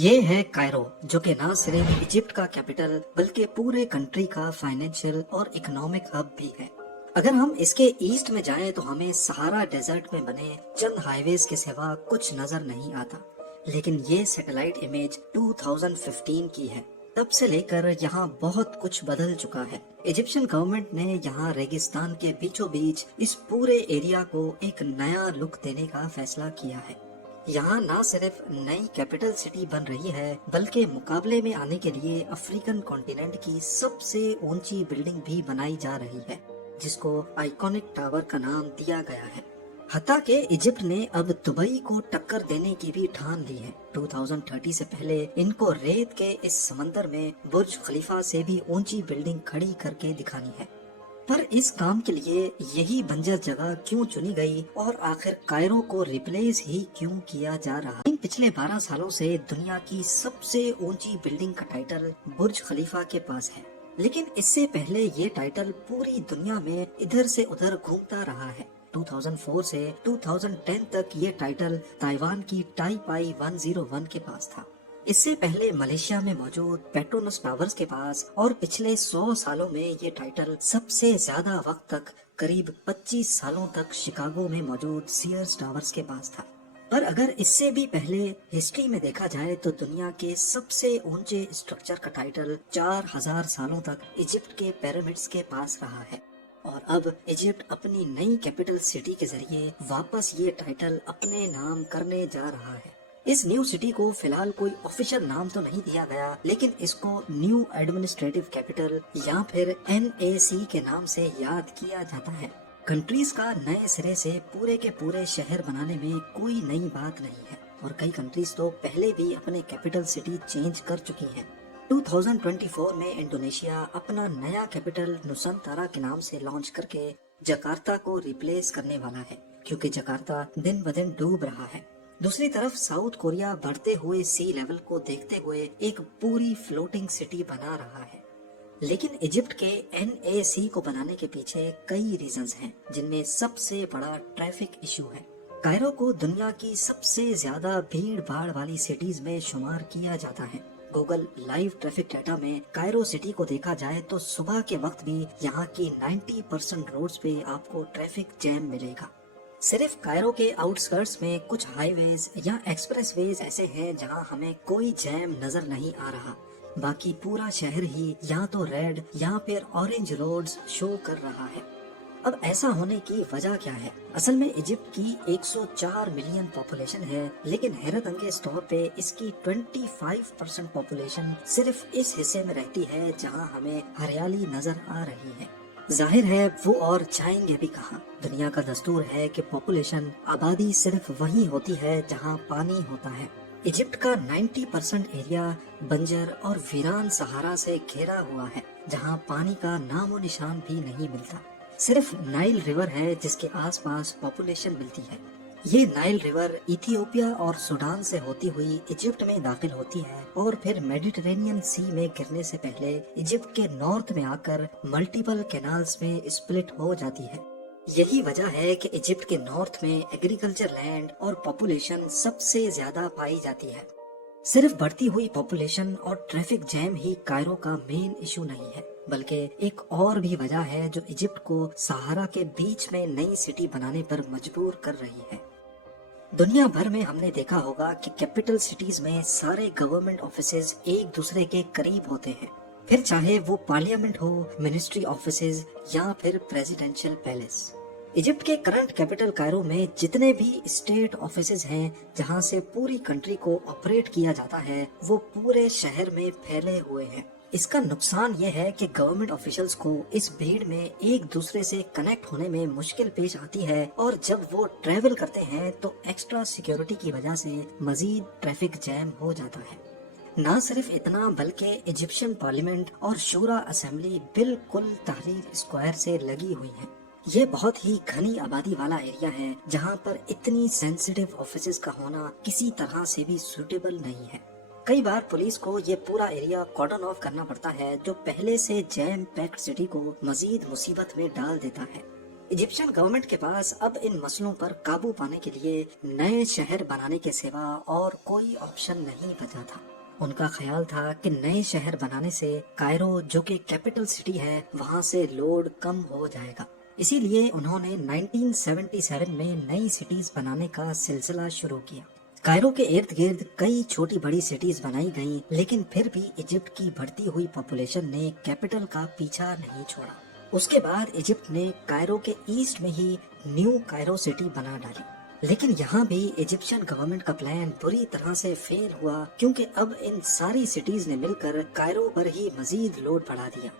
یہ ہے کائرو، جو کہ نہ صرف ایجپٹ کا کیپٹل بلکہ پورے کنٹری کا فائنینشیل اور اکنامک ہب بھی ہے۔ اگر ہم اس کے ایسٹ میں جائیں تو ہمیں سہارا ڈیزرٹ میں بنے چند ہائی ویز کے سوا کچھ نظر نہیں آتا، لیکن یہ سیٹلائٹ امیج 2015 کی ہے۔ تب سے لے کر یہاں بہت کچھ بدل چکا ہے۔ ایجپشن گورنمنٹ نے یہاں ریگستان کے بیچوں بیچ اس پورے ایریا کو ایک نیا لک دینے کا فیصلہ کیا ہے۔ یہاں نہ صرف نئی کیپٹل سٹی بن رہی ہے بلکہ مقابلے میں آنے کے لیے افریقن کانٹیننٹ کی سب سے اونچی بلڈنگ بھی بنائی جا رہی ہے، جس کو آئیکونک ٹاور کا نام دیا گیا ہے۔ حتیٰ کہ ایجپٹ نے اب دبئی کو ٹکر دینے کی بھی ٹھان لی ہے۔ 2030 سے پہلے ان کو ریت کے اس سمندر میں برج خلیفہ سے بھی اونچی بلڈنگ کھڑی کر کے دکھانی ہے۔ پر اس کام کے لیے یہی بنجر جگہ کیوں چنی گئی اور آخر کائرو کو ریپلیس ہی کیوں کیا جا رہا؟ ان پچھلے 12 سالوں سے دنیا کی سب سے اونچی بلڈنگ کا ٹائٹل برج خلیفہ کے پاس ہے، لیکن اس سے پہلے یہ ٹائٹل پوری دنیا میں ادھر سے ادھر گھومتا رہا ہے۔ 2004 سے 2010 تک یہ ٹائٹل تائیوان کی ٹائپ آئی 101 کے پاس تھا۔ اس سے پہلے ملیشیا میں موجود پیٹرونس ٹاورز کے پاس، اور پچھلے 100 سالوں میں یہ ٹائٹل سب سے زیادہ وقت تک قریب 25 سالوں تک شکاگو میں موجود سیئرز ٹاورز کے پاس تھا۔ پر اگر اس سے بھی پہلے ہسٹری میں دیکھا جائے تو دنیا کے سب سے اونچے اسٹرکچر کا ٹائٹل 4000 سالوں تک ایجپٹ کے پیرامڈز کے پاس رہا ہے، اور اب ایجپٹ اپنی نئی کیپٹل سٹی کے ذریعے واپس یہ ٹائٹل اپنے نام کرنے جا رہا ہے۔ اس نیو سٹی کو فی الحال کوئی آفیشل نام تو نہیں دیا گیا، لیکن اس کو نیو ایڈمنسٹریٹو کیپٹل یا پھر NAC کے نام سے یاد کیا جاتا ہے۔ کنٹریز کا نئے سرے سے پورے کے پورے شہر بنانے میں کوئی نئی بات نہیں ہے، اور کئی کنٹریز تو پہلے بھی اپنے کیپٹل سٹی چینج کر چکی ہیں۔ 2024 میں انڈونیشیا اپنا نیا کیپٹل نوسنتارا کے نام سے لانچ کر کے جکارتا کو ریپلیس کرنے والا ہے، کیونکہ جکارتا دن بدن ڈوب رہا ہے۔ دوسری طرف ساؤتھ کوریا بڑھتے ہوئے سی لیول کو دیکھتے ہوئے ایک پوری فلوٹنگ سٹی بنا رہا ہے۔ لیکن ایجپٹ کے NAC کو بنانے کے پیچھے کئی ریزنز ہیں، جن میں سب سے بڑا ٹریفک ایشو ہے۔ کائرو کو دنیا کی سب سے زیادہ بھیڑ بھاڑ والی سٹیز میں شمار کیا جاتا ہے۔ گوگل لائیو ٹریفک ڈیٹا میں کائرو سٹی کو دیکھا جائے تو صبح کے وقت بھی یہاں کی 90% روڈز پہ آپ کو ٹریفک جیم ملے گا۔ صرف کائرو کے آؤٹ سکرٹس میں کچھ ہائی ویز یا ایکسپریس ویز ایسے ہیں جہاں ہمیں کوئی جیم نظر نہیں آ رہا، باقی پورا شہر ہی یا تو ریڈ یا پھر اورنج روڈز شو کر رہا ہے۔ اب ایسا ہونے کی وجہ کیا ہے؟ اصل میں ایجپٹ کی 104 ملین پاپولیشن ہے، لیکن حیرت انگیز طور پہ اس کی 25% پاپولیشن صرف اس حصے میں رہتی ہے جہاں ہمیں ہریالی نظر آ رہی ہے۔ ظاہر ہے وہ اور جائیں گے بھی کہاں؟ دنیا کا دستور ہے کہ پاپولیشن آبادی صرف وہیں ہوتی ہے جہاں پانی ہوتا ہے۔ ایجپٹ کا 90% ایریا بنجر اور ویران صحرا سے گھیرا ہوا ہے، جہاں پانی کا نام و نشان بھی نہیں ملتا۔ صرف نائل ریور ہے جس کے آس پاس پاپولیشن ملتی ہے۔ یہ نائل ریور ایتھیوپیا اور سوڈان سے ہوتی ہوئی ایجپٹ میں داخل ہوتی ہے، اور پھر میڈیٹرینین سی میں گرنے سے پہلے ایجپٹ کے نارتھ میں آ کر ملٹیپل کینالز میں اسپلٹ ہو جاتی ہے۔ یہی وجہ ہے کہ ایجپٹ کے نارتھ میں ایگریکلچر لینڈ اور پاپولیشن سب سے زیادہ پائی جاتی ہے۔ صرف بڑھتی ہوئی پاپولیشن اور ٹریفک جیم ہی کائرو کا مین ایشو نہیں ہے، بلکہ ایک اور بھی وجہ ہے جو ایجپٹ کو صحارا کے بیچ میں نئی سٹی بنانے پر مجبور کر رہی ہے۔ دنیا بھر میں ہم نے دیکھا ہوگا کہ کیپٹل سٹیز میں سارے گورنمنٹ آفیسز ایک دوسرے کے قریب ہوتے ہیں، پھر چاہے وہ پارلیمنٹ ہو، منسٹری آفیسز یا پھر پریزیڈنشل پیلیس۔ ایجپٹ کے کرنٹ کیپٹل کائرو میں جتنے بھی اسٹیٹ آفیسز ہیں جہاں سے پوری کنٹری کو آپریٹ کیا جاتا ہے، وہ پورے شہر میں پھیلے ہوئے ہیں۔ اس کا نقصان یہ ہے کہ گورنمنٹ آفیشلز کو اس بھیڑ میں ایک دوسرے سے کنیکٹ ہونے میں مشکل پیش آتی ہے، اور جب وہ ٹریول کرتے ہیں تو ایکسٹرا سیکیورٹی کی وجہ سے مزید ٹریفک جیم ہو جاتا ہے۔ نہ صرف اتنا بلکہ ایجپشن پارلیمنٹ اور شورا اسمبلی بالکل تحریر اسکوائر سے لگی ہوئی ہیں۔ یہ بہت ہی گھنی آبادی والا ایریا ہے جہاں پر اتنی سینسیٹیو آفیسز کا ہونا کسی طرح سے بھی سوٹیبل نہیں ہے۔ کئی بار پولیس کو یہ پورا ایریا کارڈن آف کرنا پڑتا ہے، جو پہلے سے جیم پیکڈ سٹی کو مزید مصیبت میں ڈال دیتا ہے۔ इजिप्शियन गवर्नमेंट के पास अब इन मसलों पर काबू पाने के लिए नए शहर बनाने के सिवा और कोई ऑप्शन नहीं बचा था। उनका ख्याल था कि नए शहर बनाने से कायरो, जो कि कैपिटल सिटी है, वहां से लोड कम हो जाएगा। इसीलिए उन्होंने 1977 में नई सिटीज बनाने का सिलसिला शुरू किया। कायरो के इर्द गिर्द कई छोटी बड़ी सिटीज बनाई गईं, लेकिन फिर भी इजिप्ट की बढ़ती हुई पॉपुलेशन ने कैपिटल का पीछा नहीं छोड़ा। उसके बाद इजिप्ट ने कायरो के ईस्ट में ही न्यू कायरो सिटी बना डाली। लेकिन यहाँ भी इजिप्शियन गवर्नमेंट का प्लान बुरी तरह से फेल हुआ, क्योंकि अब इन सारी सिटीज ने मिलकर कायरो पर ही मजीद लोड बढ़ा दिया।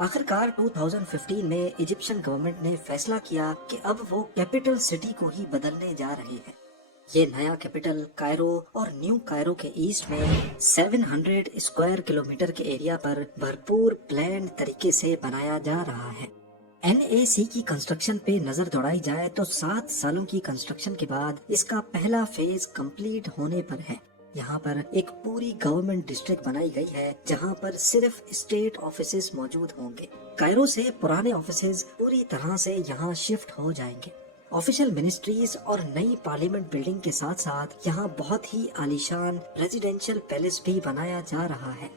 आखिरकार 2015 में इजिप्शियन गवर्नमेंट ने फैसला किया कि अब वो कैपिटल सिटी को ही बदलने जा रहे हैं। ये नया कैपिटल कायरो और न्यू कायरो के ईस्ट में 700 स्क्वायर किलोमीटर के एरिया पर भरपूर प्लान तरीके से बनाया जा रहा है। NAC की कंस्ट्रक्शन पे नजर दौड़ाई जाए तो 7 सालों की कंस्ट्रक्शन के बाद इसका पहला फेज कंप्लीट होने पर है। यहाँ पर एक पूरी गवर्नमेंट डिस्ट्रिक्ट बनाई गई है, जहाँ पर सिर्फ स्टेट ऑफिसेज मौजूद होंगे। कायरो से पुराने ऑफिसेज पूरी तरह से यहाँ शिफ्ट हो जाएंगे। ऑफिशियल मिनिस्ट्रीज और नई पार्लियामेंट बिल्डिंग के साथ साथ यहाँ बहुत ही आलीशान रेजिडेंशियल पैलेस भी बनाया जा रहा है।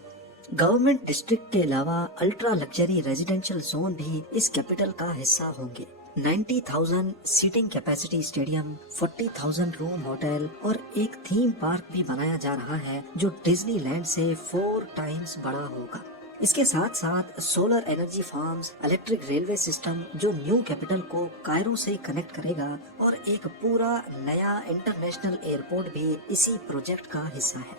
गवर्नमेंट डिस्ट्रिक्ट के अलावा अल्ट्रा लग्जरी रेजिडेंशियल जोन भी इस कैपिटल का हिस्सा होंगे। 90,000 seating capacity stadium, 40,000 room hotel और एक थीम पार्क भी बनाया जा रहा है, जो डिज्नीलैंड से 4 टाइम्स बड़ा होगा। इसके साथ साथ solar energy farms, electric railway system जो न्यू कैपिटल को कायरो से कनेक्ट करेगा, और एक पूरा नया इंटरनेशनल एयरपोर्ट भी इसी प्रोजेक्ट का हिस्सा है।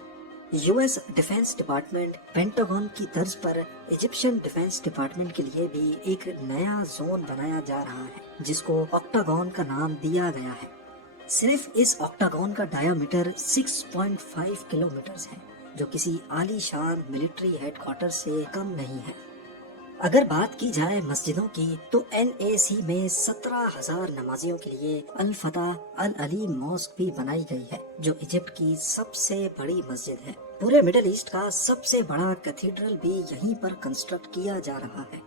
यूएस डिफेंस डिपार्टमेंट पेंटागन की तर्ज पर इजिप्शियन डिफेंस डिपार्टमेंट के लिए भी एक नया जोन बनाया जा रहा है, जिसको ऑक्टागन का नाम दिया गया है। सिर्फ इस ऑक्टागन का डायामीटर 6.5 किलोमीटर है, जो किसी आलीशान मिलिट्री हेडक्वार्टर से कम नहीं है। अगर बात की जाए मस्जिदों की, तो NAC में 17,000 नमाजियों के लिए अल फतह अल अली मॉस्क भी बनाई गई है, जो इजिप्ट की सबसे बड़ी मस्जिद है। पूरे मिडिल ईस्ट का सबसे बड़ा कैथीड्रल भी यहीं पर कंस्ट्रक्ट किया जा रहा है।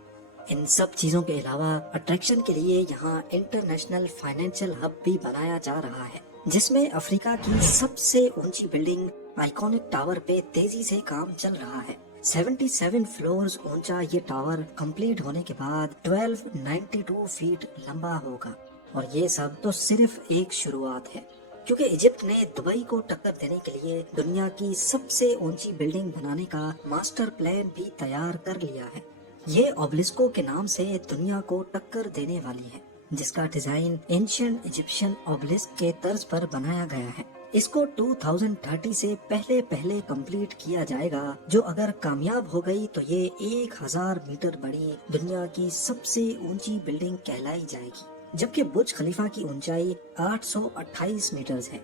इन सब चीजों के अलावा अट्रैक्शन के लिए यहाँ इंटरनेशनल फाइनेंशियल हब भी बनाया जा रहा है, जिसमें अफ्रीका की सबसे ऊंची बिल्डिंग आइकॉनिक टावर पे तेजी से काम चल रहा है। 77 फ्लोर्स ऊंचा ये टावर कंप्लीट होने के बाद 1292 फीट लंबा होगा। और ये सब तो सिर्फ एक शुरुआत है, क्योंकि इजिप्ट ने दुबई को टक्कर देने के लिए दुनिया की सबसे ऊंची बिल्डिंग बनाने का मास्टर प्लान भी तैयार कर लिया है। ये ओबलिस्को के नाम से दुनिया को टक्कर देने वाली है, जिसका डिजाइन एंशिएंट इजिप्शियन ओबलिस्क के तर्ज पर बनाया गया है। इसको 2030 से पहले कंप्लीट किया जाएगा, जो अगर कामयाब हो गई तो ये 1000 मीटर बड़ी दुनिया की सबसे ऊंची बिल्डिंग कहलाई जाएगी, जबकि बुर्ज खलीफा की ऊंचाई 828 मीटर है।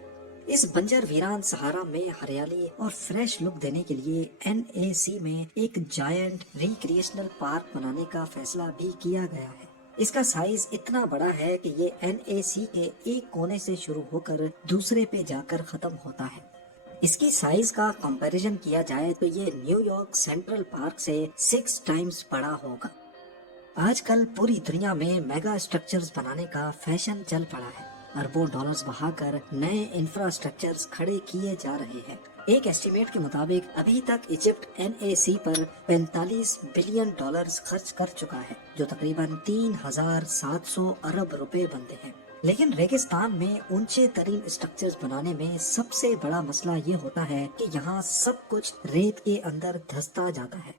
इस बंजर वीरान सहारा में हरियाली और फ्रेश लुक देने के लिए NAC में एक जायंट रिक्रिएशनल पार्क बनाने का फैसला भी किया गया है। इसका साइज इतना बड़ा है कि ये NAC के एक कोने से शुरू होकर दूसरे पे जाकर खत्म होता है। इसकी साइज का कंपैरिजन किया जाए तो ये न्यूयॉर्क सेंट्रल पार्क से 6 टाइम्स बड़ा होगा। आजकल पूरी दुनिया में मेगा स्ट्रक्चर्स बनाने का फैशन चल पड़ा है। अरबों डॉलर्स बहाकर नए इंफ्रास्ट्रक्चर्स खड़े किए जा रहे हैं। एक एस्टीमेट के मुताबिक अभी तक इजिप्ट NAC पर 45 बिलियन डॉलर्स खर्च कर चुका है, जो तकरीबन 3700 अरब रुपए बनते हैं। लेकिन रेगिस्तान में ऊंचे तरीन स्ट्रक्चर्स बनाने में सबसे बड़ा मसला ये होता है कि यहाँ सब कुछ रेत के अंदर धंसता जाता है।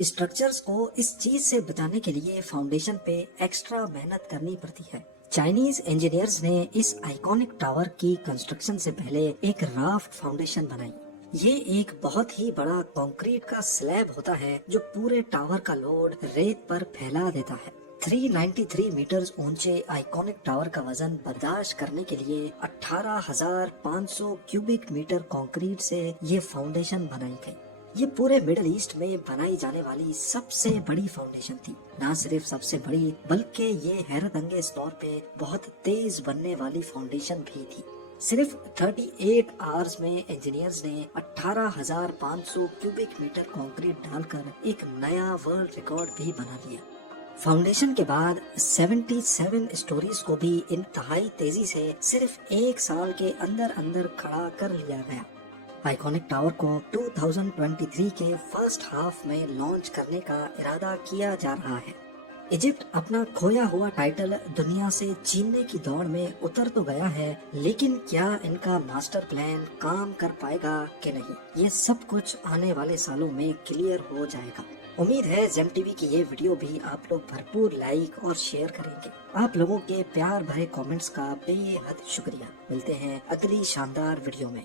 स्ट्रक्चर्स को इस चीज से बचाने के लिए फाउंडेशन पे एक्स्ट्रा मेहनत करनी पड़ती है। चाइनीज इंजीनियर्स ने इस आइकॉनिक टावर की कंस्ट्रक्शन से पहले एक राफ्ट फाउंडेशन बनाई। ये एक बहुत ही बड़ा कंक्रीट का स्लैब होता है, जो पूरे टावर का लोड रेत पर फैला देता है। 393 मीटर्स ऊंचे आइकॉनिक टावर का वजन बर्दाश्त करने के लिए 18,500 क्यूबिक मीटर कंक्रीट से ये फाउंडेशन बनाई गई। ये पूरे मिडिल ईस्ट में बनाई जाने वाली सबसे बड़ी फाउंडेशन थी। न सिर्फ सबसे बड़ी, बल्कि ये हैरत अंगेज तौर पे बहुत तेज बनने वाली फाउंडेशन भी थी। सिर्फ 38 आवर्स में इंजीनियर्स ने 18,500 क्यूबिक मीटर कंक्रीट डालकर एक नया वर्ल्ड रिकॉर्ड भी बना लिया। फाउंडेशन के बाद 77 स्टोरीज को भी इंतहाई तेजी से सिर्फ एक साल के अंदर अंदर खड़ा कर लिया गया। आइकॉनिक टावर को 2023 के फर्स्ट हाफ में लॉन्च करने का इरादा किया जा रहा है। इजिप्ट अपना खोया हुआ टाइटल दुनिया से छीनने की दौड़ में उतर तो गया है, लेकिन क्या इनका मास्टर प्लान काम कर पाएगा कि नहीं, ये सब कुछ आने वाले सालों में क्लियर हो जाएगा। उम्मीद है जेम टीवी की ये वीडियो भी आप लोग भरपूर लाइक और शेयर करेंगे। आप लोगों के प्यार भरे कमेंट्स का बेहद शुक्रिया। मिलते हैं अगली शानदार वीडियो में।